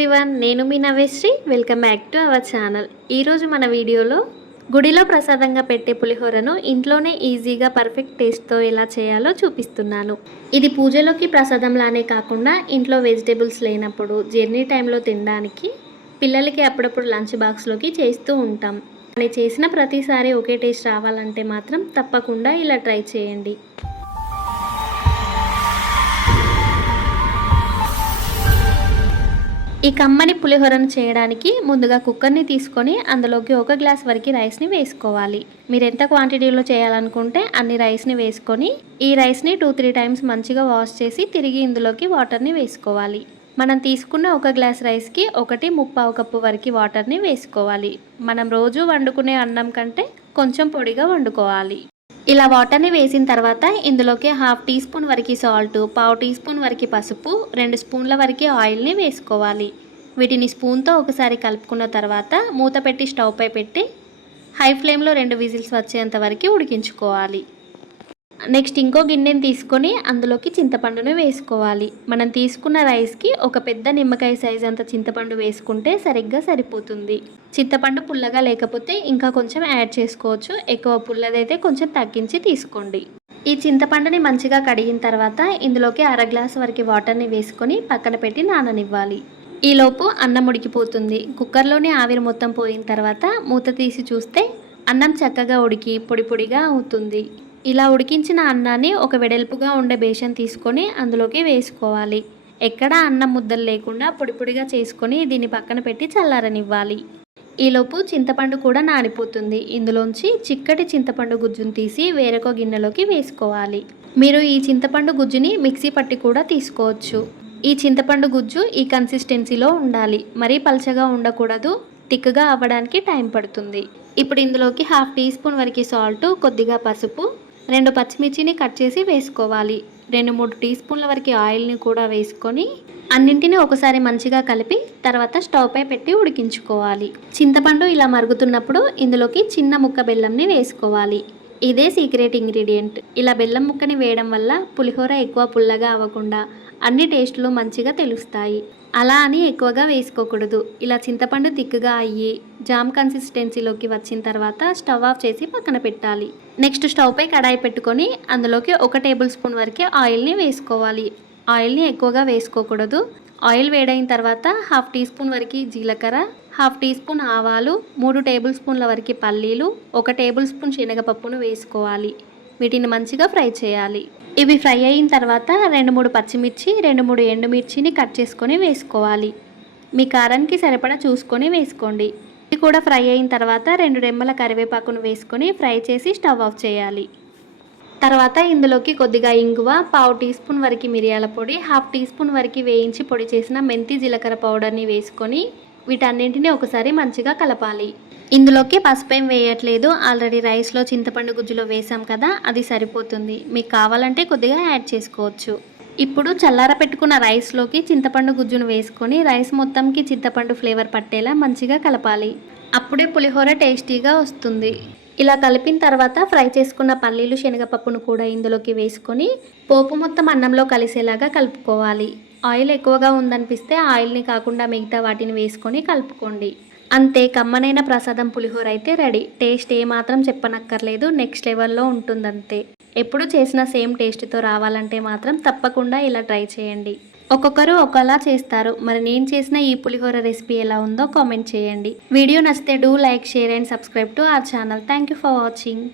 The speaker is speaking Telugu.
ఎవ్రీవన్, నేను మీ Navyasri. Welcome back to our channel. ఈరోజు మన వీడియోలో గుడిలో ప్రసాదంగా పెట్టే పులిహోరను ఇంట్లోనే ఈజీగా పర్ఫెక్ట్ టేస్ట్తో ఎలా చేయాలో చూపిస్తున్నాను. ఇది పూజలోకి ప్రసాదంలానే కాకుండా ఇంట్లో వెజిటేబుల్స్ లేనప్పుడు జర్నీ టైంలో తినడానికి, పిల్లలకి అప్పుడప్పుడు లంచ్ బాక్స్లోకి చేస్తూ ఉంటాం. కానీ చేసిన ప్రతిసారి ఒకే టేస్ట్ రావాలంటే మాత్రం తప్పకుండా ఇలా ట్రై చేయండి. ఈ కమ్మని పులిహోరను చేయడానికి ముందుగా కుక్కర్ని తీసుకొని అందులోకి 1 గ్లాస్ వరకు రైస్ని వేసుకోవాలి. మీరు ఎంత క్వాంటిటీలో చేయాలనుకుంటే అన్ని రైస్ని వేసుకొని ఈ రైస్ని 2-3 టైమ్స్ మంచిగా వాష్ చేసి తిరిగి ఇందులోకి వాటర్ని వేసుకోవాలి. మనం తీసుకున్న 1 గ్లాస్ రైస్కి 1.25 కప్పు వరకు వాటర్ని వేసుకోవాలి. మనం రోజు వండుకునే అన్నం కంటే కొంచెం పొడిగా వండుకోవాలి. ఇలా వాటర్ని వేసిన తర్వాత ఇందులోకి 1/2 టీ స్పూన్ వరకు సాల్ట్, 1/4 టీ స్పూన్ వరకు పసుపు, 2 స్పూన్ల వరకు ఆయిల్ని వేసుకోవాలి. వీటిని స్పూన్తో ఒకసారి కలుపుకున్న తర్వాత మూత పెట్టి స్టవ్ పై పెట్టి హై ఫ్లేమ్లో 2 విజిల్స్ వచ్చేంత వరకు ఉడికించుకోవాలి. నెక్స్ట్ ఇంకో గిన్నెని తీసుకొని అందులోకి చింతపండును వేసుకోవాలి. మనం తీసుకున్న రైస్కి ఒక పెద్ద నిమ్మకాయ సైజ్ అంత చింతపండు వేసుకుంటే సరిగ్గా సరిపోతుంది. చింతపండు పుల్లగా లేకపోతే ఇంకా కొంచెం యాడ్ చేసుకోవచ్చు. ఎక్కువ పుల్లదైతే కొంచెం తగ్గించి తీసుకోండి. ఈ చింతపండుని మంచిగా కడిగిన తర్వాత ఇందులోకి 1/2 గ్లాస్ వరకు వాటర్ని వేసుకొని పక్కన పెట్టి నాననివ్వాలి. ఈలోపు అన్నం ఉడికిపోతుంది. కుక్కర్లోని ఆవిరి మొత్తం పోయిన తర్వాత మూత తీసి చూస్తే అన్నం చక్కగా ఉడికి పొడి పొడిగా అవుతుంది. ఇలా ఉడికించిన అన్నాన్ని ఒక వెడల్పుగా ఉండే బేషన్ తీసుకొని అందులోకి వేసుకోవాలి. ఎక్కడ అన్నం ముద్దలు లేకుండా పొడి పొడిగా చేసుకొని దీన్ని పక్కన పెట్టి చల్లారనివ్వాలి. ఈలోపు చింతపండు కూడా నానిపోతుంది. ఇందులోంచి చిక్కటి చింతపండు గుజ్జును తీసి వేరొక గిన్నెలోకి వేసుకోవాలి. మీరు ఈ చింతపండు గుజ్జుని మిక్సీ పట్టి కూడా తీసుకోవచ్చు. ఈ చింతపండు గుజ్జు ఈ కన్సిస్టెన్సీలో ఉండాలి. మరీ పలచగా ఉండకూడదు. థిక్గా అవ్వడానికి టైం పడుతుంది. ఇప్పుడు ఇందులోకి 1/2 టీ స్పూన్ వరకు సాల్ట్, కొద్దిగా పసుపు, 2 పచ్చిమిర్చిని కట్ చేసి వేసుకోవాలి. 2-3 టీ స్పూన్ల వరకు ఆయిల్ని కూడా వేసుకొని అన్నింటినీ ఒకసారి మంచిగా కలిపి తర్వాత స్టవ్ పై పెట్టి ఉడికించుకోవాలి. చింతపండు ఇలా మరుగుతున్నప్పుడు ఇందులోకి చిన్న ముక్క బెల్లంని వేసుకోవాలి. ఇదే సీక్రెట్ ఇంగ్రీడియంట్. ఇలా బెల్లం ముక్కని వేయడం వల్ల పులిహోర ఎక్కువ పుల్లగా అవ్వకుండా అన్ని టేస్టులు మంచిగా తెలుస్తాయి. అలా అని ఎక్కువగా వేసుకోకూడదు. ఇలా చింతపండు థిక్గా అయ్యి జామ్ కన్సిస్టెన్సీలోకి వచ్చిన తర్వాత స్టవ్ ఆఫ్ చేసి పక్కన పెట్టాలి. నెక్స్ట్ స్టవ్ పై కడాయి పెట్టుకొని అందులోకి 1 టేబుల్ స్పూన్ వరకు ఆయిల్ని వేసుకోవాలి. ఆయిల్ని ఎక్కువగా వేసుకోకూడదు. ఆయిల్ వేడైన తర్వాత 1/2 టీ స్పూన్ వరకు జీలకర్ర, 1/2 టీ స్పూన్ ఆవాలు, 3 టేబుల్ స్పూన్ల వరకు పల్లీలు, 1 టేబుల్ స్పూన్ శనగపప్పును వేసుకోవాలి. వీటిని మంచిగా ఫ్రై చేయాలి. ఇవి ఫ్రై అయిన తర్వాత 2-3 పచ్చిమిర్చి, 2-3 ఎండుమిర్చిని కట్ చేసుకొని వేసుకోవాలి. మీ కారానికి సరిపడా చూసుకొని వేసుకోండి. ఇవి కూడా ఫ్రై అయిన తర్వాత 2 రెమ్మల కరివేపాకును వేసుకొని ఫ్రై చేసి స్టవ్ ఆఫ్ చేయాలి. తర్వాత ఇందులోకి కొద్దిగా ఇంగువ, 1/4 టీ స్పూన్ వరకు మిరియాల పొడి, 1/2 టీ స్పూన్ వరకు వేయించి పొడి చేసిన మెంతి జీలకర్ర పౌడర్ని వేసుకొని వీటన్నింటినీ ఒకసారి మంచిగా కలపాలి. ఇందులోకి పసుపేం వేయట్లేదు. ఆల్రెడీ రైస్లో చింతపండు గుజ్జులో వేసాం కదా, అది సరిపోతుంది. మీకు కావాలంటే కొద్దిగా యాడ్ చేసుకోవచ్చు. ఇప్పుడు చల్లార పెట్టుకున్న రైస్లోకి చింతపండు గుజ్జును వేసుకొని రైస్ మొత్తంకి చింతపండు ఫ్లేవర్ పట్టేలా మంచిగా కలపాలి. అప్పుడే పులిహోర టేస్టీగా వస్తుంది. ఇలా కలిపిన తర్వాత ఫ్రై చేసుకున్న పల్లీలు, శనగపప్పును కూడా ఇందులోకి వేసుకొని పోపు మొత్తం అన్నంలో కలిసేలాగా కలుపుకోవాలి. ఆయిల్ ఎక్కువగా ఉందనిపిస్తే ఆయిల్ని కాకుండా మిగతా వాటిని వేసుకొని కలుపుకోండి. అంతే, కమ్మనైన ప్రసాదం పులిహోర అయితే రెడీ. టేస్ట్ ఏమాత్రం చెప్పనక్కర్లేదు, నెక్స్ట్ లెవెల్లో ఉంటుందంతే. ఎప్పుడు చేసిన సేమ్ టేస్ట్తో రావాలంటే మాత్రం తప్పకుండా ఇలా ట్రై చేయండి. ఒక్కొక్కరు ఒకలా చేస్తారు. మరి నేను చేసిన ఈ పులిహోర రెసిపీ ఎలా ఉందో కామెంట్ చేయండి. వీడియో నచ్చితే do like, share and subscribe to our channel. Thank you for watching.